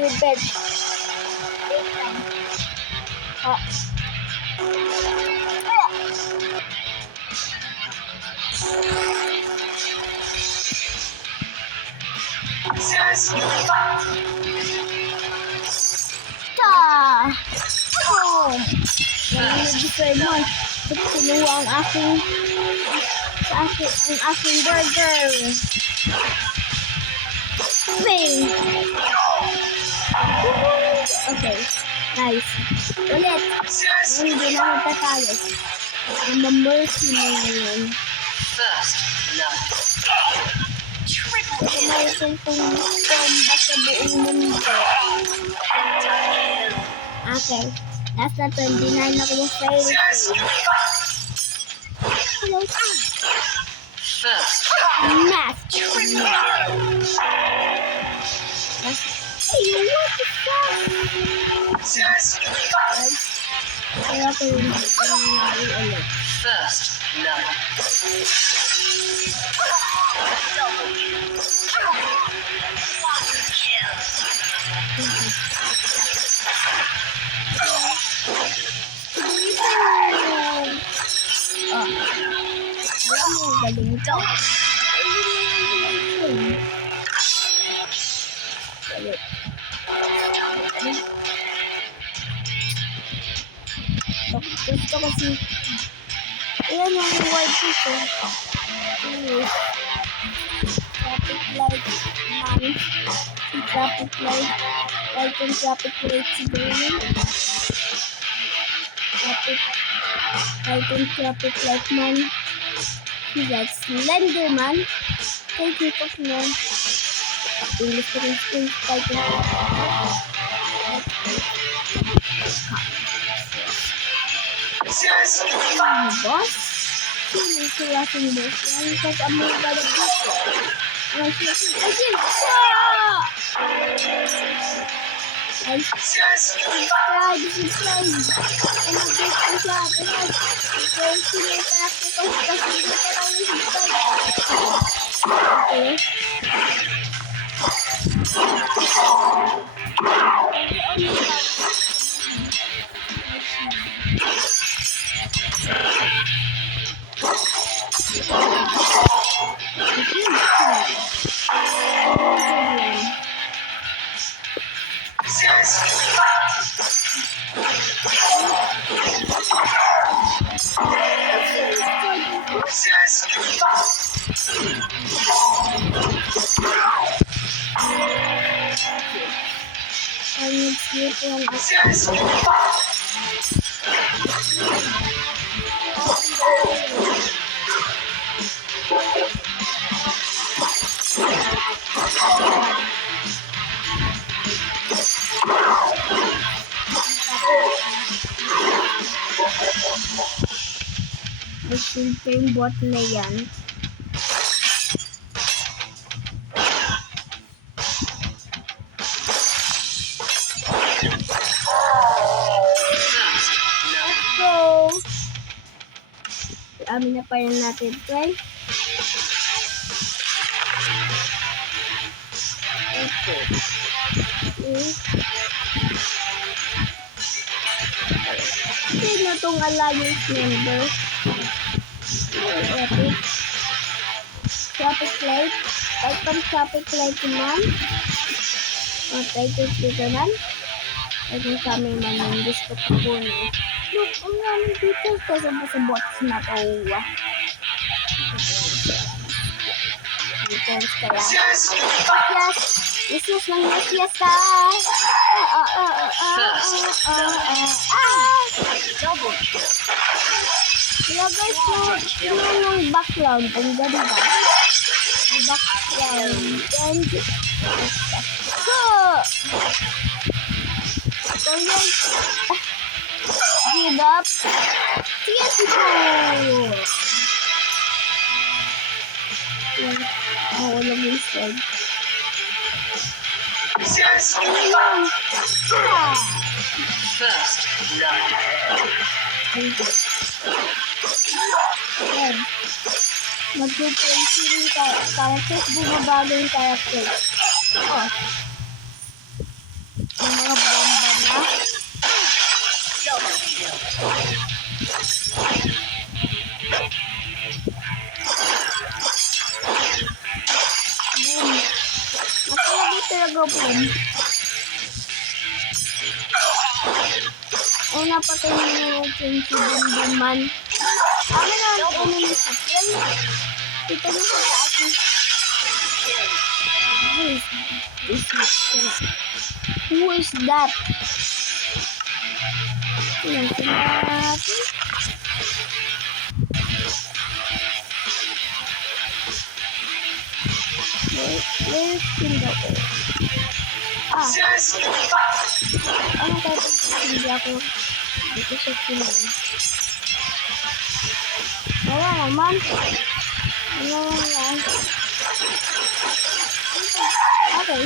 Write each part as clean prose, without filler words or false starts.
with bed. Oh! Nag-destroy mo. Kinuha ang aking burger. Bing! Okay. Nice. Ulit. Hindi na magtatalo. Ang mamercy mo yun. First love. Kumaitong comba sa buong mundo. Okay. Last na 29 ako yung favorite game. Hello, First match. Hey, what the fuck? Kaya ko yung nangyari ulit. first love. Alam mo, galing ito. Galit. Gusto kasi ayan ang reward dito. Traffic light man. Traffic light. Light and traffic light siguro yun. Light and traffic light man. He's like Slenderman. Thank you for me. English ko rin space light and boss? Sino sila sa boss? Yan sa among balad dito. Ay, subscribe. Ano guys ko siya? Kaya sinitarak ko kasi dito lang yung subscribe. Okay. Silver yung bot na yan. Let's go! Amin na pa rin natin, try. Okay. Sino tong alliance member? Epic. Traffic light. Light pang traffic light naman. Title speaker man. Ito sa amin man yung gusto ko po niya. Look, ang namin details kasi sa bots na to. Details kaya. Yes! Yes lang, yes ka! Double kill. Kaya guys, yung background, ang ganda ba? Yung background, and so yun, give up, sige, go! Walang yung sword. First love. Mag-change yung characters, bumabago yung characters. Oh. Yung mga bomba na. Double kill. Boom. Nakalagi talaga boom. Ay, napatay mo na yung Kenshi Boom man. Ano na ang enemy sa kill? Dito na sa taas. Who is that? Tingnan ko natin. Where's Kinder? Ah, ano tayo pag hindi ako dito sa Kinder? Wala naman. Ano yan? Okay.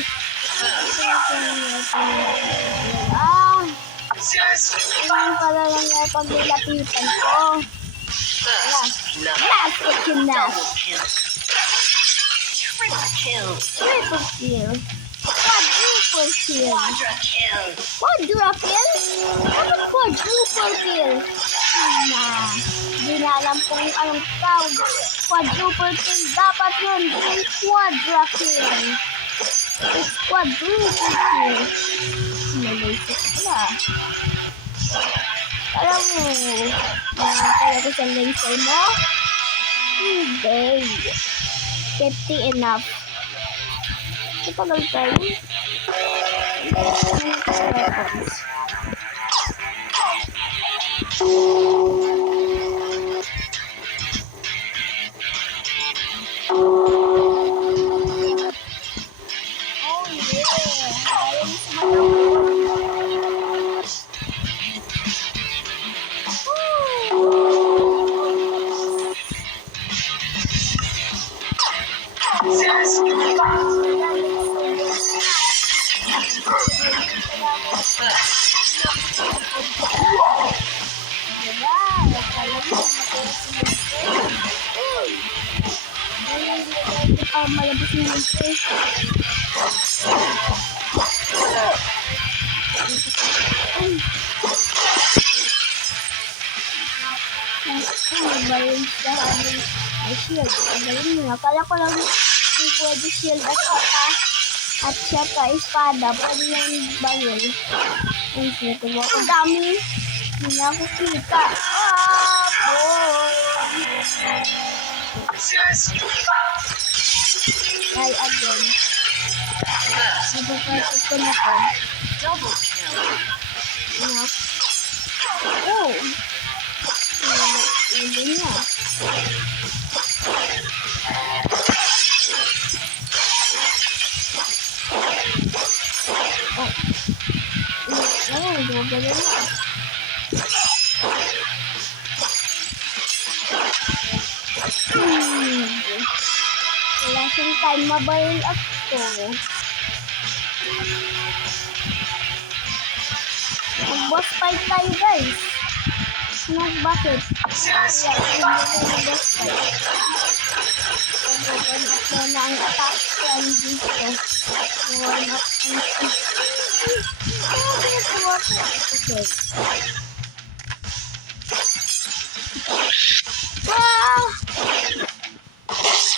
Ah! Ayun pala lang yung paglapitan ko. First blood. Last kill na. Double kill. Triple kill. Triple kill. Quadruple kill. Quadra kill. Quadra kill? Ano quadruple kill? Di na alam kung anong tawag. Quadruple kill. Dapat yun. Yung quadra kill. It's quadruple kill. Nalaisip ko na. Alam mo, kaya ko sa laser mo? Hindi. 50 enough. Ipagal tayo. Oh yeah. Ayaw mo sa malabas yung monster. Nagbayad siya habang may shield. Magaling mo. Akala ko lang hindi pwede shield at saka espada. Pwede lang bayad. Ang sito mo. Ang dami. Hindi na ako kita. Ah, boy. Try again. Napapasok ko na ko. Double kill. Enough. Oh! Ulo niya. Oh. Oh, gumagano na. Wala siyang time mabayil ako. Mag-boss fight tayo, guys. Bakit? Wala, hindi ko mag-boss fight. Pag-open up na ang attack plan dito. One up and okay. Ah!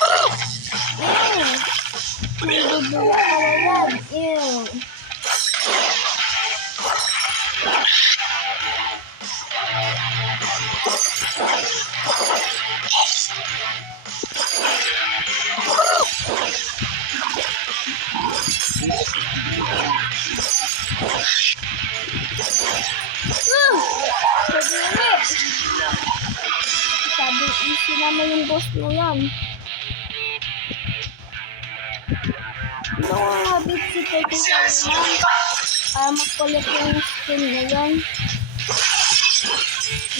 Ew! May bubula pala yan. Ew! Sabi, easy naman yung boss mo yan. Ito ko nga bit si Tete Kalman para makulit yung skin na yan.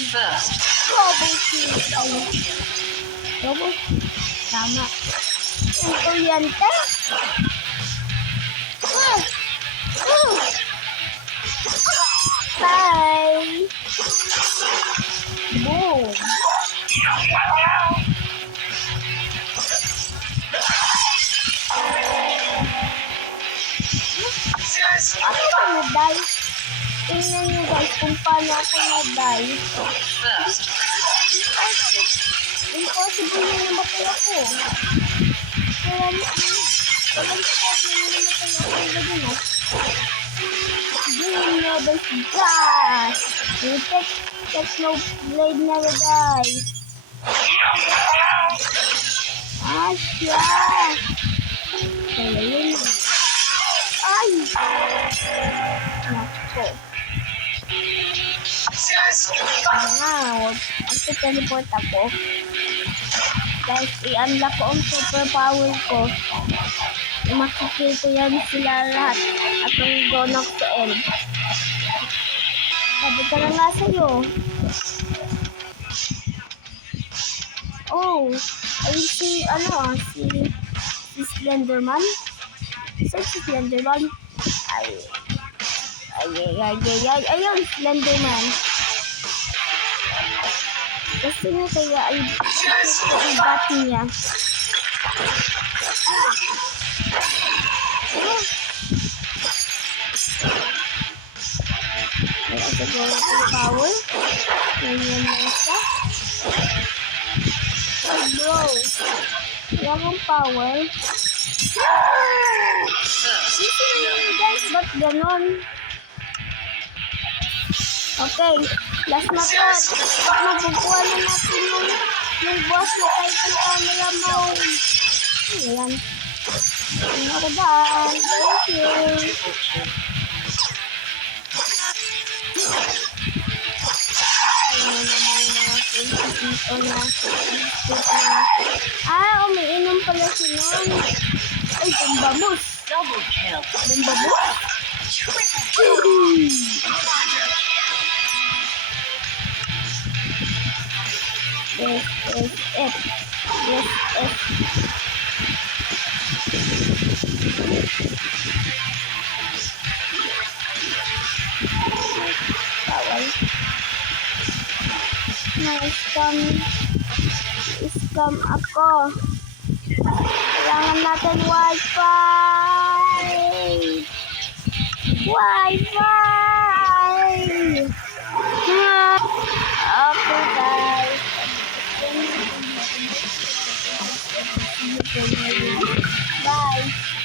First. Double kill. Double kill. Tama. Yung kuryente. Bye. Boom. Ano ba guys kung paano ako na-die. First, Impossible na namatay ako. Kaya walang stop na namatay ako. Gagawin mo. Game level gas! Technoblade na guys. Asya! Kaya yun. Ay! Nako. Magte-teleport ako. Guys, i-unlock ko ang superpower ko. Makikil ko yan sila lahat. At ang gonak to end. Sabi ka na nga sa'yo. Oh, ay si Slenderman. Si Slenderman. Ayun, Slenderman. Kasi nga kaya ay bat niya. Kaya siguro yung power. Ganyan lang siya. Oh bro. Kaya akong power. Dito na yun guys. Ba't ganon? Okay. Last na to. Mabubuha na natin yung boss na title camera mode. Ayan. Ano ko dyan? Thank you. triple kill. Ayan naman yung mga faces dito na. Umiinom pala si nun. Ay, bambamos. Double kill. Bambamos. Yes, yes, yes. Yes, yes. Bawal. Na-scam ako. Kailangan natin wifi. Wifi. Okay guys. Bye.